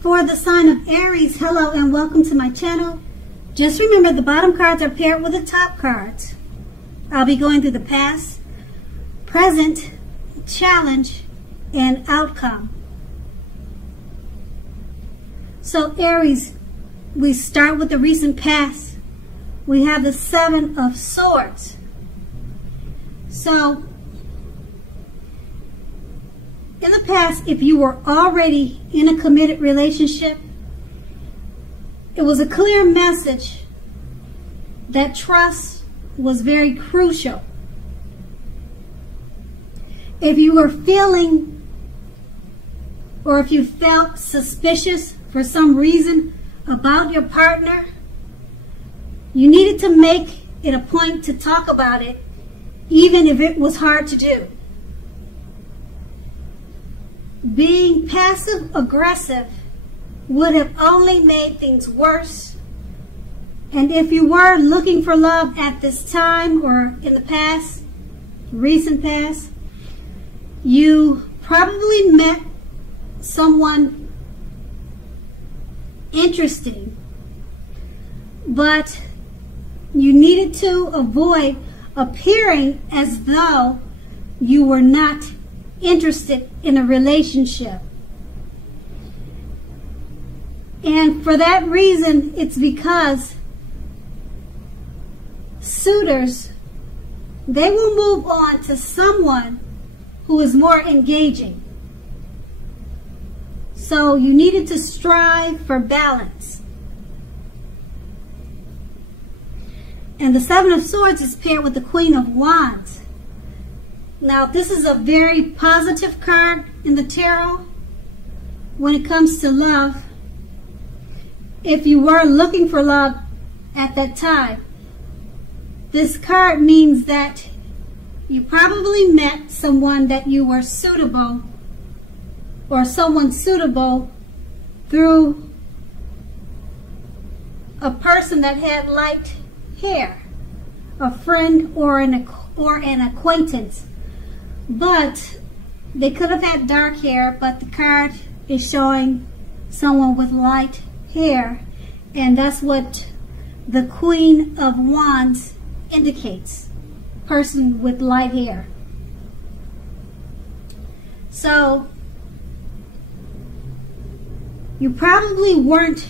For the sign of Aries, hello and welcome to my channel. Just remember the bottom cards are paired with the top cards. I'll be going through the past, present, challenge, and outcome. So Aries, we start with the recent past. We have the Seven of Swords. So in the past, if you were already in a committed relationship, it was a clear message that trust was very crucial. If you were feeling, or if you felt suspicious for some reason about your partner, you needed to make it a point to talk about it, even if it was hard to do. Being passive-aggressive would have only made things worse. And if you were looking for love at this time or in the past, recent past, you probably met someone interesting, but you needed to avoid appearing as though you were not interested in a relationship. And for that reason, it's because suitors, they will move on to someone who is more engaging. So you needed to strive for balance. And the Seven of Swords is paired with the Queen of Wands. Now, this is a very positive card in the tarot when it comes to love. If you were looking for love at that time, this card means that you probably met someone that you were suitable, or someone suitable through a person that had light hair, a friend or an acquaintance. But they could have had dark hair, but the card is showing someone with light hair, and that's what the Queen of Wands indicates, person with light hair. So you probably weren't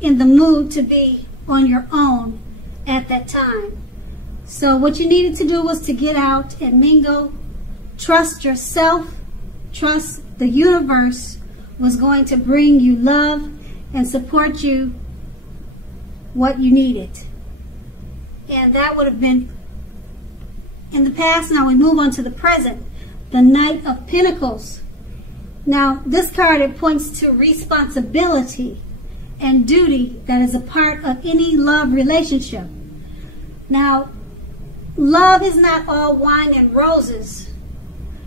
in the mood to be on your own at that time. So what you needed to do was to get out and mingle. Trust yourself, trust the universe was going to bring you love and support you what you needed. And that would have been in the past. Now we move on to the present, the Knight of Pentacles. Now this card, it points to responsibility and duty that is a part of any love relationship. Now, love is not all wine and roses,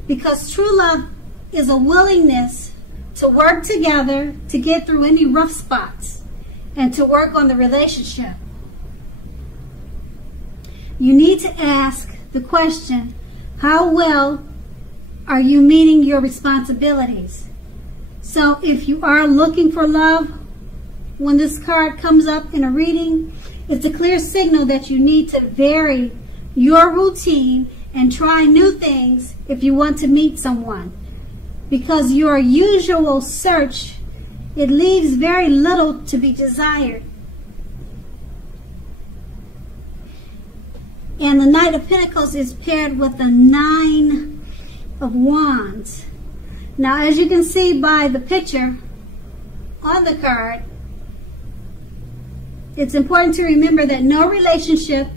because true love is a willingness to work together to get through any rough spots and to work on the relationship. You need to ask the question, how well are you meeting your responsibilities? So if you are looking for love, when this card comes up in a reading, it's a clear signal that you need to vary your routine and try new things if you want to meet someone. Because your usual search, it leaves very little to be desired. And the Knight of Pentacles is paired with the Nine of Wands. Now, as you can see by the picture on the card, it's important to remember that no relationship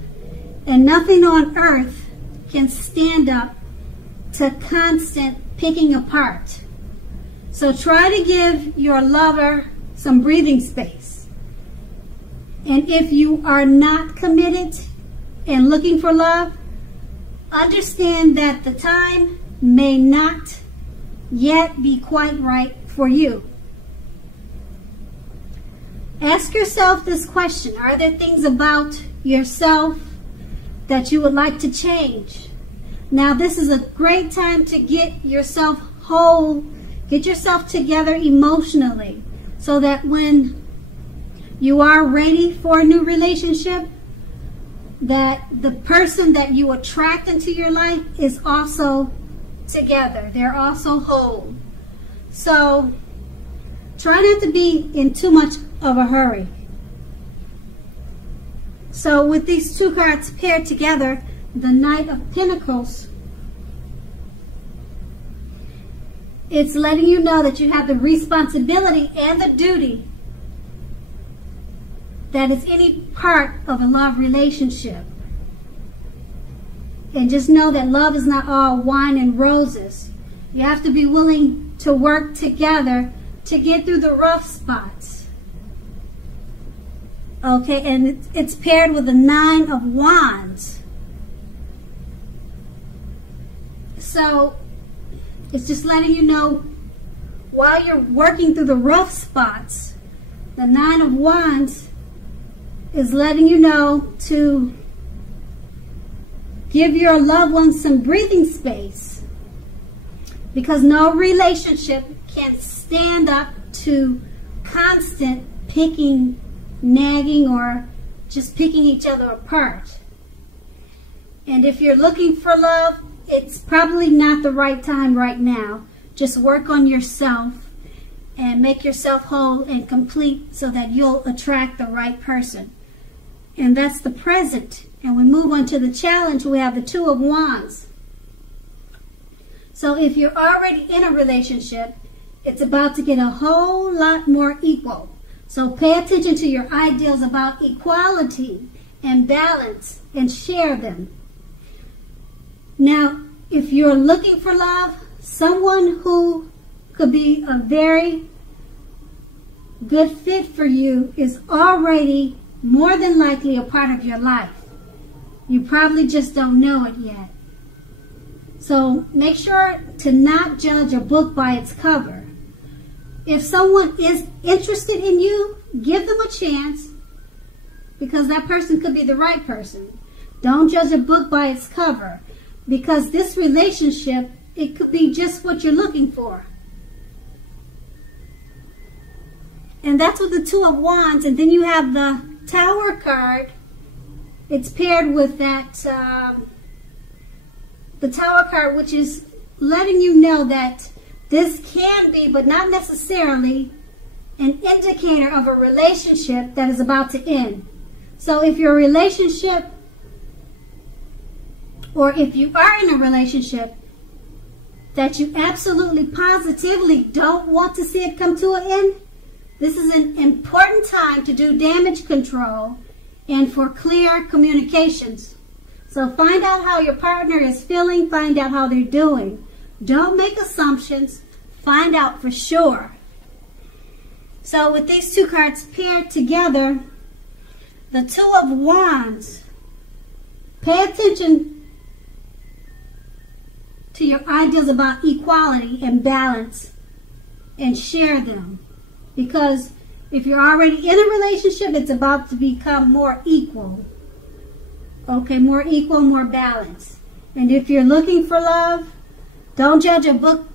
and nothing on earth can stand up to constant picking apart. So try to give your lover some breathing space. And if you are not committed and looking for love, understand that the time may not yet be quite right for you. Ask yourself this question: are there things about yourself that you would like to change? Now, this is a great time to get yourself whole, get yourself together emotionally, so that when you are ready for a new relationship, that the person that you attract into your life is also together. They're also whole. So try not to be in too much of a hurry. So with these two cards paired together, the Knight of Pentacles, it's letting you know that you have the responsibility and the duty that is any part of a love relationship. And just know that love is not all wine and roses. You have to be willing to work together to get through the rough spots. Okay, and it's paired with the Nine of Wands. So it's just letting you know, while you're working through the rough spots, the Nine of Wands is letting you know to give your loved ones some breathing space, because no relationship can stand up to constant picking, nagging, or just picking each other apart. And if you're looking for love, it's probably not the right time right now. Just work on yourself and make yourself whole and complete so that you'll attract the right person. And that's the present. And we move on to the challenge. We have the Two of Wands. So if you're already in a relationship, it's about to get a whole lot more equal. So pay attention to your ideals about equality and balance and share them. Now, if you're looking for love, someone who could be a very good fit for you is already more than likely a part of your life. You probably just don't know it yet. So make sure to not judge a book by its cover. If someone is interested in you, give them a chance, because that person could be the right person. Don't judge a book by its cover, because this relationship, it could be just what you're looking for. And that's with the Two of Wands. And then you have the Tower card. It's paired with that, the Tower card, which is letting you know that this can be, but not necessarily, an indicator of a relationship that is about to end. So if your relationship, or if you are in a relationship that you absolutely positively don't want to see it come to an end, this is an important time to do damage control and for clear communications. So find out how your partner is feeling, find out how they're doing. Don't make assumptions, find out for sure. So with these two cards paired together, the Two of Wands, pay attention to your ideas about equality and balance and share them. Because if you're already in a relationship, it's about to become more equal. Okay, more equal, more balanced. And if you're looking for love, don't judge a book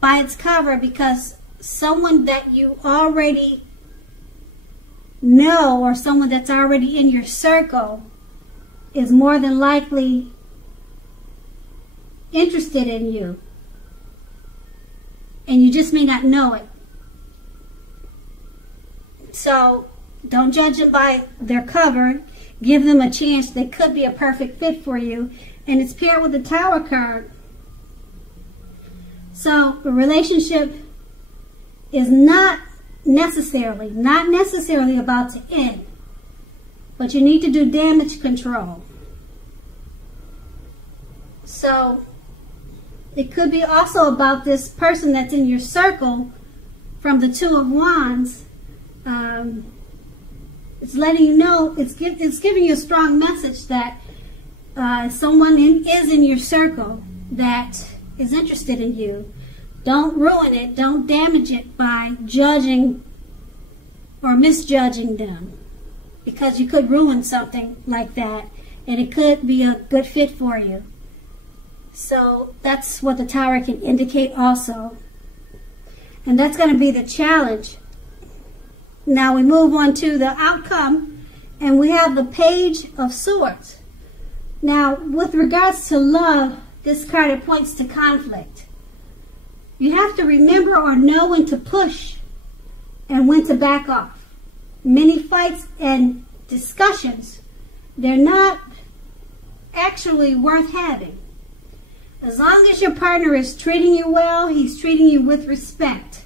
by its cover, because someone that you already know, or someone that's already in your circle, is more than likely interested in you. And you just may not know it. So don't judge them by their cover. Give them a chance. They could be a perfect fit for you. And it's paired with the Tower card. So the relationship is not necessarily about to end. But you need to do damage control. So it could be also about this person that's in your circle from the Two of Wands. It's letting you know, it's giving you a strong message that someone is in your circle that is interested in you. Don't ruin it. Don't damage it by judging or misjudging them, because you could ruin something like that, and it could be a good fit for you. So that's what the Tower can indicate also. And that's going to be the challenge. Now we move on to the outcome, and we have the Page of Swords. Now, with regards to love, this card, it points to conflict. You have to remember or know when to push and when to back off. Many fights and discussions, they're not actually worth having. As long as your partner is treating you well, he's treating you with respect.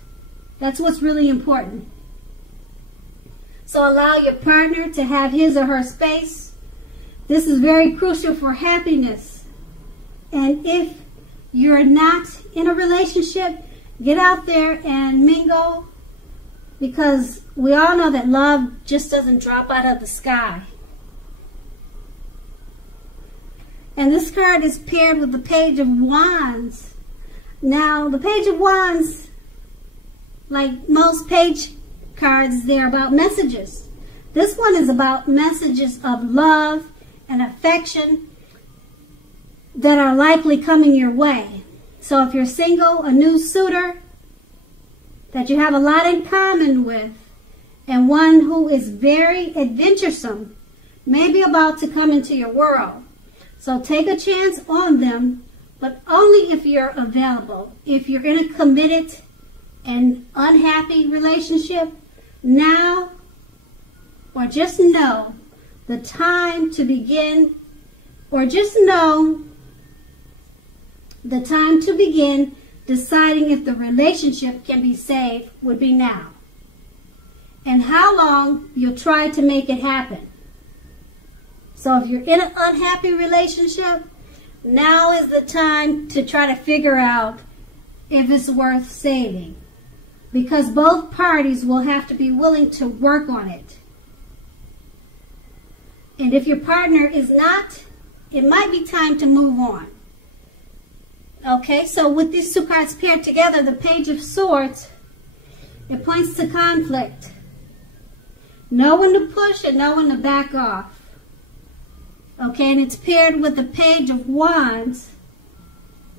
That's what's really important. So allow your partner to have his or her space. This is very crucial for happiness. And if you're not in a relationship, get out there and mingle, because we all know that love just doesn't drop out of the sky. And this card is paired with the Page of Wands. Now, the Page of Wands, like most page cards, they're about messages. This one is about messages of love and affection that are likely coming your way. So if you're single, a new suitor that you have a lot in common with, and one who is very adventuresome, may be about to come into your world. So take a chance on them, but only if you're available. If you're in a committed and unhappy relationship, now or just know the time to begin, or just know the time to begin deciding if the relationship can be saved would be now. And how long you'll try to make it happen. So if you're in an unhappy relationship, now is the time to try to figure out if it's worth saving. Because both parties will have to be willing to work on it. And if your partner is not, it might be time to move on. Okay, so with these two cards paired together, the Page of Swords, it points to conflict. Know when to push and know when to back off. Okay, and it's paired with the Page of Wands.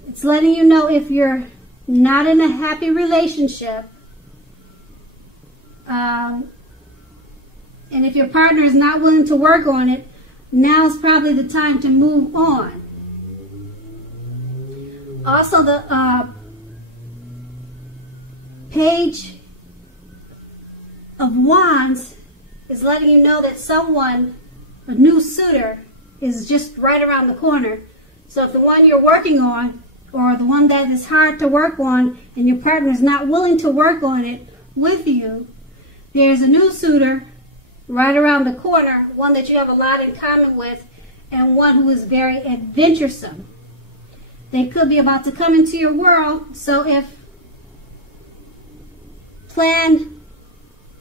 It's letting you know if you're not in a happy relationship, and if your partner is not willing to work on it, now is probably the time to move on. Also, the Page of Wands is letting you know that someone, a new suitor, is just right around the corner. So if the one you're working on, or the one that is hard to work on, and your partner is not willing to work on it with you, there's a new suitor right around the corner, one that you have a lot in common with, and one who is very adventuresome. They could be about to come into your world, so if plan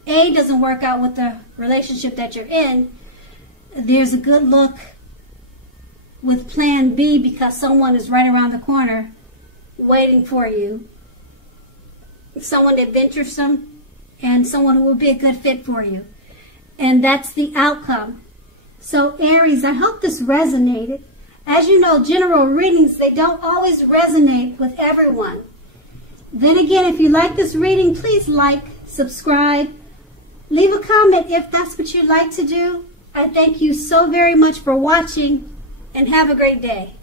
A doesn't work out with the relationship that you're in, there's a good look with plan B, because someone is right around the corner waiting for you. Someone adventuresome and someone who will be a good fit for you. And that's the outcome. So Aries, I hope this resonated. As you know, general readings, they don't always resonate with everyone. Then again, if you like this reading, please like, subscribe, leave a comment if that's what you'd like to do. I thank you so very much for watching, and have a great day.